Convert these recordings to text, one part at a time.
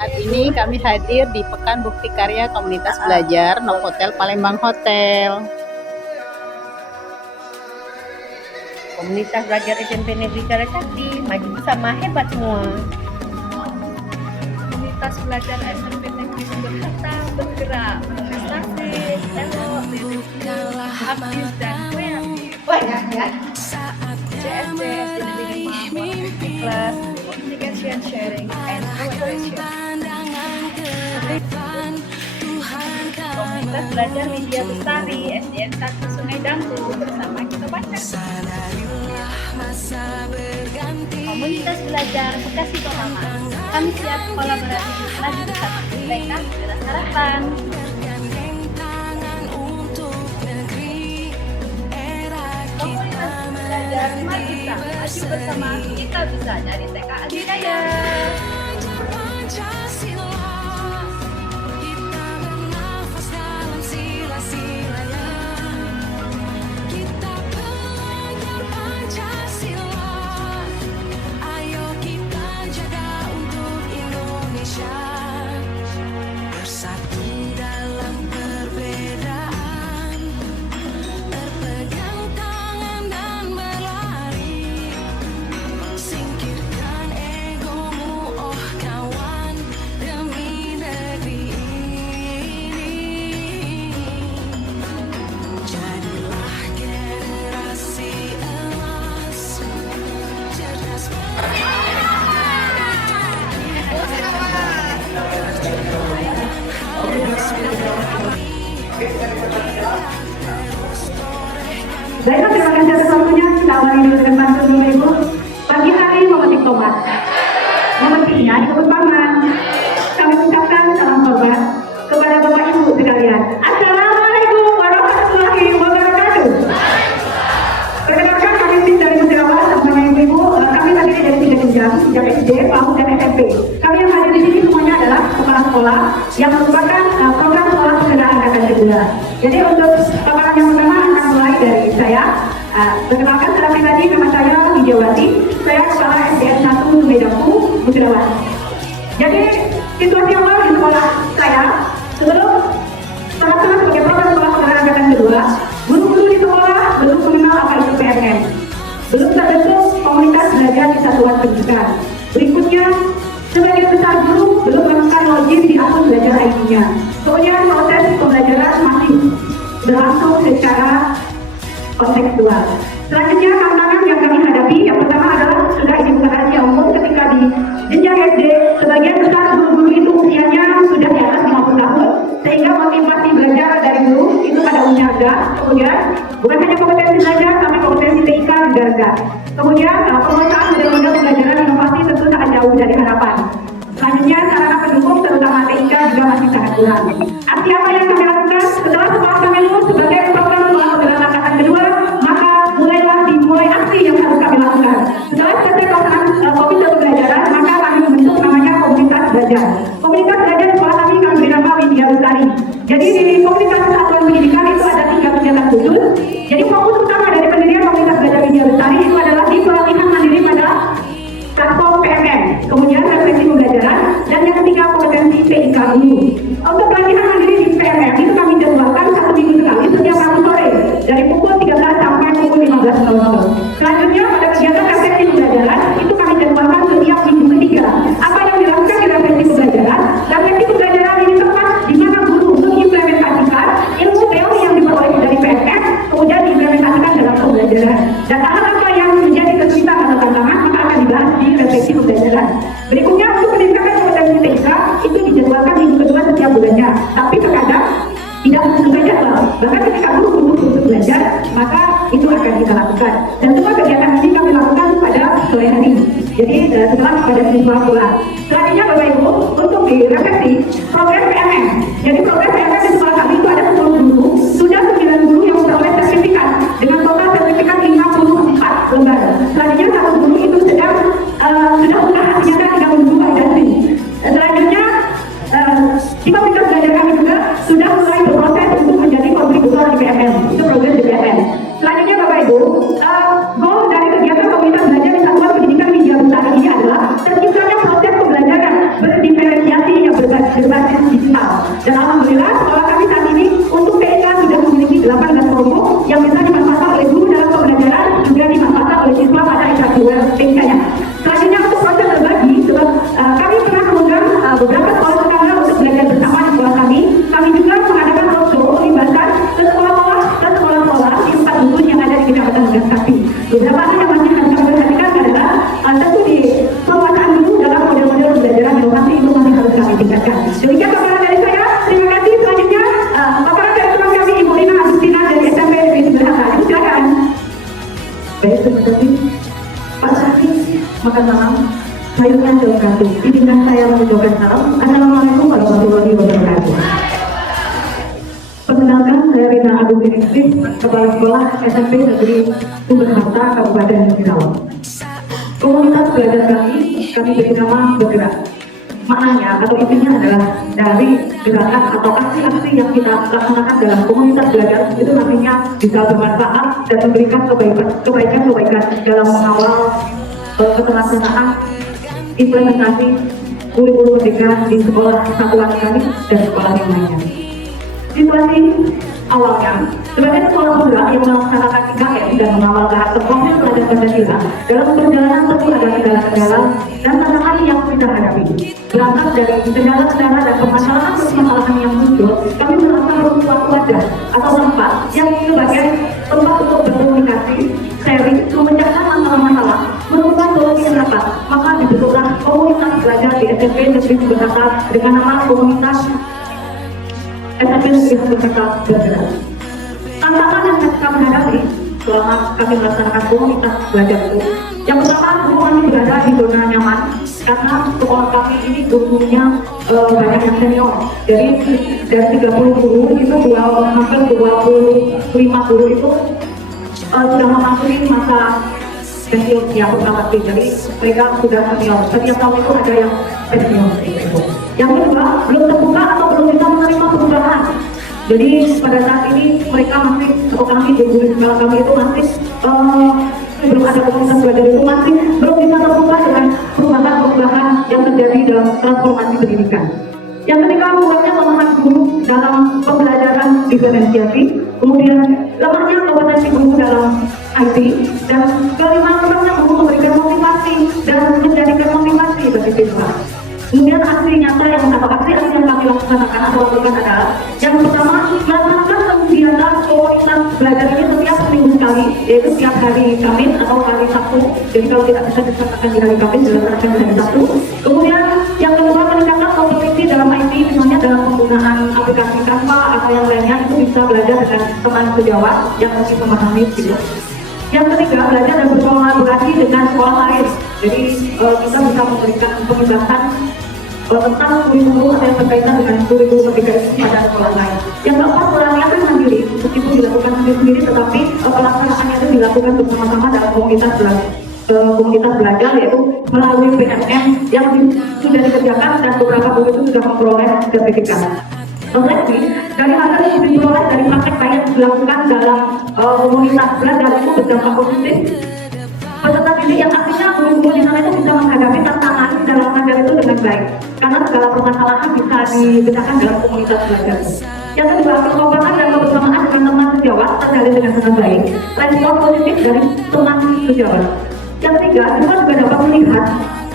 Saat ini kami hadir di Pekan Bukti Karya Komunitas Belajar Novotel Palembang Hotel. Komunitas belajar SMP Negeri Karacakti, maju bersama hebat semua. Komunitas belajar SMP Negeri Sumberharta bergerak berprestasi, elok, aktif dan kreatif. Banyak ya. CSD Negeri Kelas Communication Sharing and Collaboration. Komunitas belajar media bestari SDN 1 Sungai Dangku bersama kita baca. Komunitas belajar Bekasi Kotama, kami siap kolaborasi lagi bersama mereka jelas harapan. Komunitas belajar Magita, maju bersama kita bisa dari TK Adinaya. Baiklah, terima kasih atas waktunya. Kita awali dulu dengan pantun dulu, Ibu. Pagi hari memetik tomat, memetiknya di kebun paman. Kami ucapkan salam hormat kepada Bapak Ibu sekalian. Assalamualaikum warahmatullahi wabarakatuh. Perkenalkan, kami tim dari Musyawarah sama Ibu-Ibu. Kami tadi dari 3 jenjang, sejak SD, PAUD, dan SMP. Kami yang hadir di sini semuanya adalah kepala sekolah yang merupakan program sekolah pembinaan angkatan kedua. Jadi untuk paparan yang pertama akan mulai dari saya. Perkenalkan secara pribadi, nama saya Widiawati. Saya kepala SDN 1 Sungai Dangku, Musyawarah. Jadi situasi awal di sekolah saya sebelum terlaksana sebagai program sekolah pembinaan angkatan kedua, guru-guru di sekolah belum mengenal apa itu PNM. Belum terbentuk komunitas belajar di satuan pendidikan. Berikutnya, sebagian besar guru belum menemukan login di akun belajar ID-nya. Kemudian proses pembelajaran masih berlangsung secara kontekstual. Selanjutnya, tantangan yang kami hadapi yang pertama adalah sudah ini bukan rahasia umum ketika di jenjang SD, sebagian besar guru-guru itu usianya sudah di atas 50 tahun, sehingga motivasi belajar dari guru itu pada umumnya rendah. Kemudian, bukan hanya kompetensi belajar, tapi kompetensi TIK juga rendah. Kemudian, penguasaan model-model pembelajaran inovasi tentu sangat jauh dari harapan. Selanjutnya, sarana pendukung terutama TIK juga masih sangat kurang. Aksi apa yang kami lakukan? Setelah sekolah kami lulus sebagai program sekolah pembinaan angkatan kedua, maka dimulai aksi yang harus kami lakukan. Setelah selesai pelaksanaan komite pembelajaran, maka kami membentuk namanya komunitas belajar. Komunitas belajar di sekolah kami beri nama Widya Bestari. Jadi di komunitas satuan pendidikan itu ada 3 kegiatan khusus. Jadi fokus utama dari pendirian komunitas belajar Widya Bestari itu adalah di pelatihan mandiri pada platform PNM, kemudian refleksi pembelajaran, dan yang ketiga kompetensi TIK guru. Untuk pelatihan mandiri di PNM itu kami jadwalkan 1 minggu sekali setiap Rabu sore dari pukul 13 sampai pukul 15.00. Selanjutnya pada kegiatan refleksi pembelajaran itu kami jadwalkan setiap minggu ketiga. Apa yang dilakukan di refleksi pembelajaran? Refleksi pembelajaran ini tempat di mana guru mengimplementasikan ilmu teori yang diperoleh dari PNM, kemudian diimplementasikan dalam pembelajaran. Dan hal apa yang menjadi kesulitan atau tantangan maka akan dibahas di refleksi pembelajaran. Berikutnya untuk peningkatan kompetensi TIK itu dijadwalkan minggu kedua setiap bulannya. Tapi terkadang tidak sesuai jadwal. Bahkan ketika guru butuh untuk belajar, maka itu akan kita lakukan. Dan semua kegiatan ini kami lakukan pada sore hari. Jadi setelah pada siswa pulang. Selanjutnya Bapak Ibu, untuk direfleksi program PNM. Jadi program PNM di sekolah kami itu ada 10 guru, sudah 9 guru yang memperoleh sertifikat dengan total sertifikat 54 lembar. Selanjutnya 1 guru itu sedang sudah buka hatinya dan tidak menunggu validasi. Selanjutnya di komunitas belajar kami juga sudah mulai berproses untuk menjadi kontributor di PNM. Itu program di PNM. Selanjutnya Bapak Ibu, goal dari kegiatan komunitas belajar di satuan pendidikan Widya Bestari ini adalah terciptanya proses pembelajaran berdiferensiasi berbasis digital. Dan alhamdulillah sekolah kami saat ini untuk TK sudah memiliki 18 kelompok yang bisa dimanfaatkan oleh guru dalam pembelajaran, juga dimanfaatkan oleh siswa pada SK2 TK-nya. Selanjutnya untuk proses berbagi, sebab kami pernah mengundang beberapa sekolah tetangga untuk belajar bersama di sekolah kami. Kami juga mengadakan roadshow melibatkan ke sekolah-sekolah di 4 dusun yang ada di Kecamatan Megasari. Beberapa hal yang masih harus kami perhatikan adalah tentu di penguasaan dulu dalam model-model pembelajaran inovasi itu masih harus kami tingkatkan. Demikian paparan dari saya. Terima kasih. Selanjutnya paparan dari teman kami Ibu Rina Agustina dari SMP Negeri Sederhana. Silakan. Baik, terima kasih. Pak Syahri, makan malam. Sayurnya wabarakatuh. Izinkan saya mengucapkan salam. Assalamualaikum warahmatullahi wabarakatuh. Perkenalkan, saya Rina Agustina, Kepala Sekolah SMP Negeri Sumber Harta Kabupaten Karawang. Komunitas belajar kami beri nama Bergerak. Maknanya atau intinya adalah dari gerakan atau aksi-aksi yang kita laksanakan dalam komunitas belajar itu nantinya bisa bermanfaat dan memberikan kebaikan dalam mengawal keterlaksanaan implementasi kurikulum merdeka di sekolah satuan kami dan sekolah yang lainnya. Situasi awalnya, sebagai sekolah pemula yang melaksanakan IKN dan mengawal karakter profil pelajar Pancasila, dalam perjalanan tentu ada kendala-kendala dan tantangan yang kita hadapi. Berangkat dari kendala-kendala dan permasalahan yang muncul, kami merasa perlu suatu wadah atau tempat yang sebagai tempat untuk berkomunikasi, sharing, memecahkan masalah-masalah, menemukan solusi yang dapat. Maka dibentuklah komunitas belajar di SMP Negeri Sederhana dengan nama komunitas SMP Negeri Sederhana Bergerak. Tantangan yang kami hadapi selama kami melaksanakan komunitas belajar itu, yang pertama, guru kami berada di zona nyaman karena sekolah kami ini gurunya banyak yang senior. Jadi dari 30 guru itu hampir 25 guru itu sudah memasuki masa pensiun yang pertama. Jadi mereka sudah senior. Setiap tahun itu ada yang pensiun. Yang kedua, belum terbuka atau belum bisa menerima perubahan. Jadi pada saat ini mereka masih, atau kami di sekolah kami itu masih belum ada komunitas belajar itu masih belum bisa terbuka dengan perubahan-perubahan yang terjadi dalam transformasi pendidikan. Yang ketiga, kurangnya pemahaman guru dalam pembelajaran diferensiasi, kemudian lemahnya kompetensi guru dalam IT, dan kelima, kurangnya guru memberikan motivasi dan menjadikan motivasi bagi siswa. Kemudian aksi nyata yang kami laksanakan atau lakukan adalah yang pertama, melaksanakan kegiatan komunitas belajar ini setiap seminggu sekali, yaitu setiap hari Kamis atau hari Sabtu. Jadi kalau tidak bisa dilaksanakan di hari Kamis, dilaksanakan di hari Sabtu. Kemudian yang kedua, meningkatkan kompetensi dalam IT, misalnya dalam penggunaan aplikasi Canva atau yang lainnya, itu bisa belajar dengan teman sejawat yang mungkin memahami gitu. Yang ketiga, belajar dan berkolaborasi dengan sekolah lain. Jadi kita bisa memberikan penjelasan tentang kurikulum yang berkaitan dengan kurikulum merdeka pada sekolah lain. Yang keempat, pelatihan mandiri, meskipun dilakukan sendiri, tetapi pelaksanaannya itu dilakukan bersama-sama dalam komunitas belajar, yaitu melalui PNM yang sudah dikerjakan dan beberapa guru itu sudah memperoleh sertifikat. Seleksi dari hasil yang diperoleh dari praktek yang dilakukan dalam komunitas belajar itu berdampak positif. Peserta didik yang artinya guru-guru di sana itu bisa menghadapi tantangan dalam mengajar itu dengan baik, karena segala permasalahan bisa dipecahkan dalam komunitas belajar. Yang kedua, kekompakan dan kebersamaan dengan teman sejawat terjalin dengan sangat baik. Respon positif dari teman sejawat. Yang ketiga, kita juga dapat melihat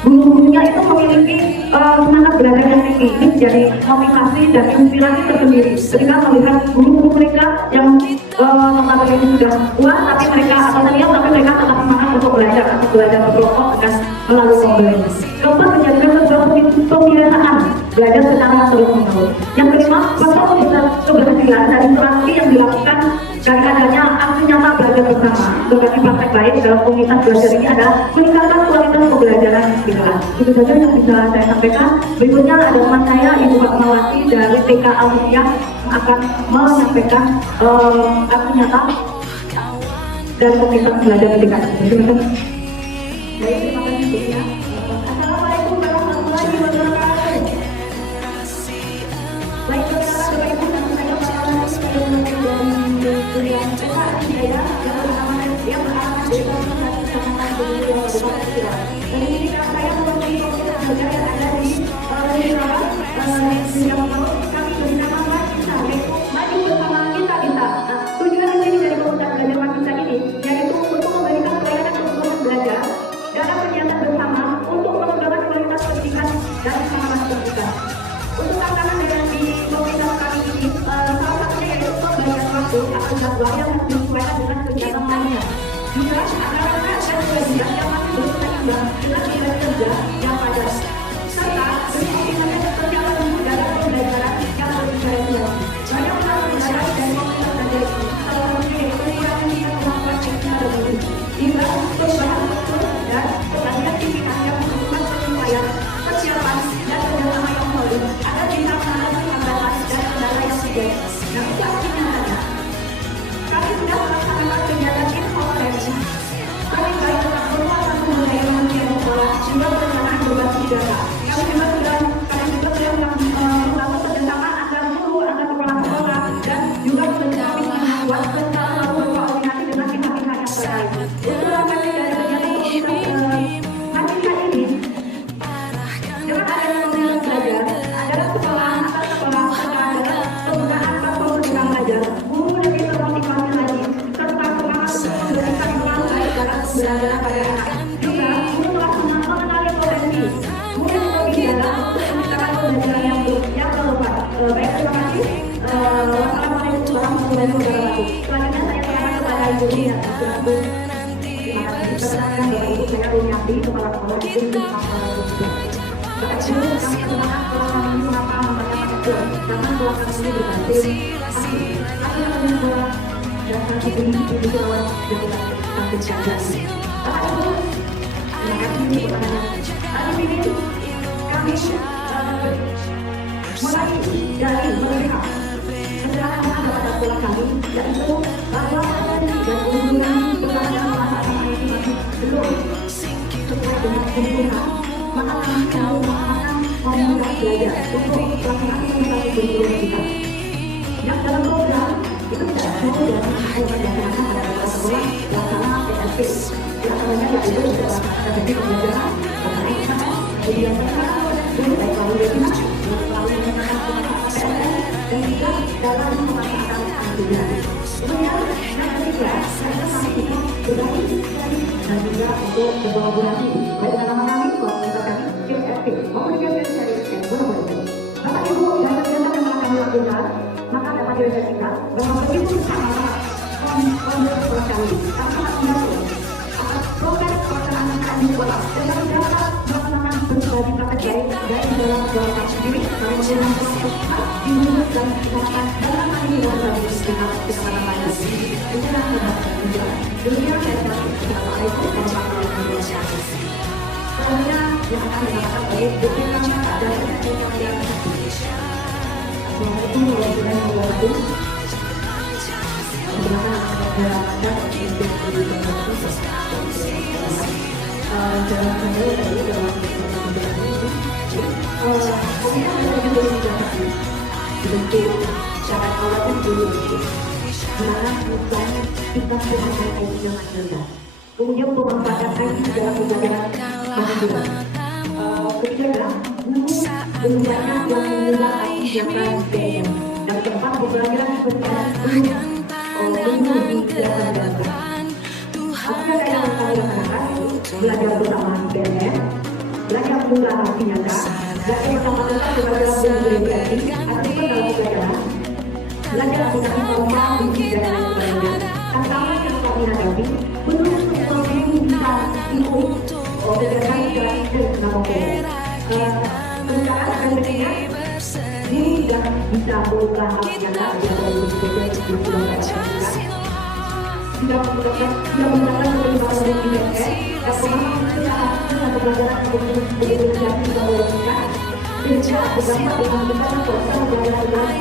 guru-gurunya itu memiliki semangat belajar yang tinggi. Ini menjadi motivasi dan inspirasi tersendiri ketika melihat guru-guru mereka yang notabene sudah tua, tapi mereka atau senior, tapi mereka tetap semangat untuk belajar berkelompok dengan melalui kompetisi. Keempat, menjadikan sebuah pembiasaan belajar secara terus-menerus. Yang kelima, proses keberhasilan dari interaksi yang dilakukan dari adanya aksi nyata belajar bersama berbagai praktek baik dalam komunitas belajar ini adalah meningkatkan kualitas pembelajaran di kelas. Itu saja yang bisa saya sampaikan. Berikutnya ada teman saya, Ibu Fatmawati dari TK Al-Hidayah, yang akan menyampaikan aksi nyata dan komunitas belajar di kelas. Terima kasih. Baik, terima kasih Bu ya. Assalamualaikum warahmatullahi wabarakatuh. Baik, Bapak Ibu dan saya yang kita Hidayah yang bernama yang berarah desa Kecamatan Buluh dan ini saya mewakili komunitas belajar yang ada di Sarawak kami beri nama Makisa, yaitu maju bersama kita bisa. Nah, tujuan yang ini dari komunitas belajar Makisa ini yaitu untuk memberikan pelayanan kebutuhan belajar dalam kegiatan bersama untuk pengembangan kualitas pendidikan dan pengalaman pendidikan. Untuk tantangan yang di komunitas kami ini, salah satunya yaitu pembagian waktu atau jadwal yang harus disesuaikan dengan kegiatan lainnya. Juga anak-anak dan pelajar yang masih belum seimbang dengan nilai kerja yang padat, serta berkomitmen seperti apa dalam pembelajaran yang bervariasi. Banyak hal menarik dari komunitas belajar ini, salah satunya yaitu kurangnya minat kemampuan teknologi, hingga perubahan struktur dan kehadiran pimpinan yang membutuhkan penyesuaian, persiapan, dan kerjasama yang solid agar bisa mengatasi hambatan dan kendala yang terjadi. Namun artinya saja, kami sudah melaksanakan kegiatan infotainment. Kami baik tentang penguatan sumber daya manusia di sekolah hingga perencanaan berbasis data. Kami juga sudah membangun kerjasama antar guru, antar sekolah-sekolah, dan juga kami membuat rencana lalu berkoordinasi dengan pihak-pihak yang terkait. Untuk rangkaian dari kegiatan Makisa ini, dengan adanya komunitas belajar, adalah sekolah antar sekolah serta adalah penggunaan platform pendidikan belajar, guru lebih termotivasi lagi, serta semangat untuk memberikan peran baik dalam pembelajaran pada anak. Juga guru telah mengenali potensi, kemudian lebih dalam untuk menciptakan pembelajaran yang relevan. Baik, terima kasih. Wassalamualaikum warahmatullahi wabarakatuh. Selanjutnya saya serahkan kepada Ibu Nia. Terima kasih. Perkenalkan Bapak Ibu, saya Rumiati, Kepala Sekolah di Pintu Sekolah Bapak Ibu, kami semangat sekolah kami ini mengapa memberikan kebutuhan karena sekolah kami ini berhasil. Kami sekolah dan kami ini dirawat dengan kami jaga. Bapak Ibu, terima kasih pertanyaan. Hari ini kami mulai dari melihat penjelasan kepada sekolah kami, yaitu bahwa dan unggulan pertanyaan masalah ini masih belum sesuai dengan kebutuhan. Maka kami menggunakan komunitas belajar untuk pelaksanaan komunitas kurikulum kita. Yang dalam program itu tidak semua dari dilaksanakan pada sekolah pelaksana PSP. Pelaksananya yaitu strategi pembelajaran, pengaitan, kemudian guru baik melalui webinar, melalui PSN, dan juga dalam memanfaatkan aktivitas. Kemudian yang ketiga, saya kami itu berbagi dan juga untuk berkolaborasi baik dengan nama kami, komunitas kami, PSP, Komunikasi Sharing Berkolaborasi. Bapak Ibu, dalam kegiatan yang telah kami lakukan, maka dapat direalisasikan bahwa begitu sama komunitas sekolah kami sangat membantu atas proses pelaksanaan kami sekolah dan kami dapat melaksanakan berbagi praktek baik dari dalam sekolah kami sendiri, kami menggunakan proses di mulut dan masyarakat dalam hal ini berbagi dengan kesempatan lain. Itulah kebenaran dunia dan Assalamualaikum warahmatullahi wabarakatuh. Selanjutnya yang akan dilakukan oleh Bukti Kami dan Kemudian Assalamualaikum warahmatullahi wabarakatuh. Perkenalkan saya Amanda dari Pendidikan Bagus. Jalan saya tadi dalam pembelajaran ini, kami ada juga menjadi bentuk syarat awal dan dulu dimana misalnya kita menggunakan IT dengan rendah. Kemudian pemanfaatan IT dalam pembelajaran mahasiswa. Ketiga adalah guru belum banyak yang mengenal IT yang baik dan tempat pembelajaran seperti guru di dalam dalam. Akhirnya yang kami lakukan belajar bersama BNN, belajar simulasi nyata, belajar bersama-sama belajar berkomunikasi, artikel dalam pembelajaran, belajar menggunakan informasi dan lain-lain. Tantangan yang kami hadapi belum semua guru bisa ikut kegiatan interaktif dengan komputer. Perencanaan akan berikutnya guru sudah bisa berusaha nyata dari berbagai sudah menggunakan perkembangan dari IPS dan pemahaman tentang pembelajaran berkomunikasi dan berkomunikasi sehingga beberapa dengan proses pembelajaran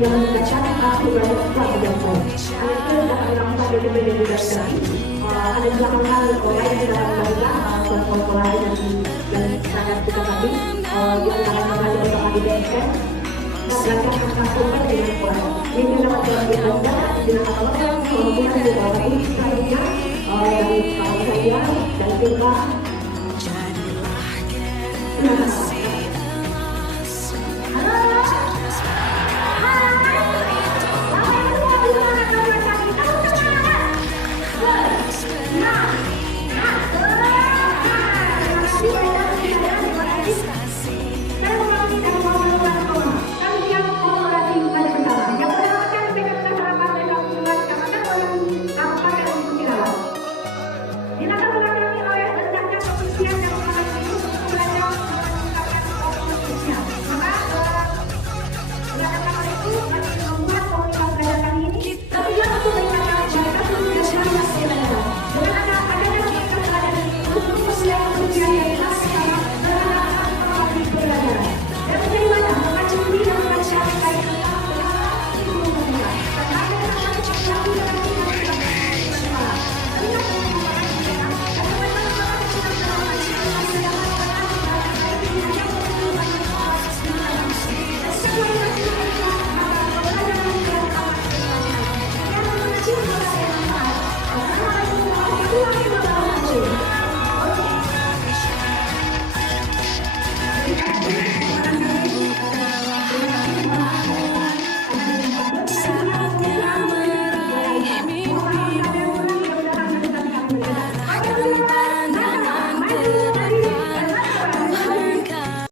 yang menggunakan arti belajar sekolah belajar. Hal itu dapat dilakukan dari pendidikan ada belakang hal lain yang dalam belajar sekolah dan sangat kita tadi di antaranya belajar bersama di BSN belajar tentang sumber dengan sekolah. Ini dapat belajar dengan apa kemudian juga ini selanjutnya dari saya dan firma.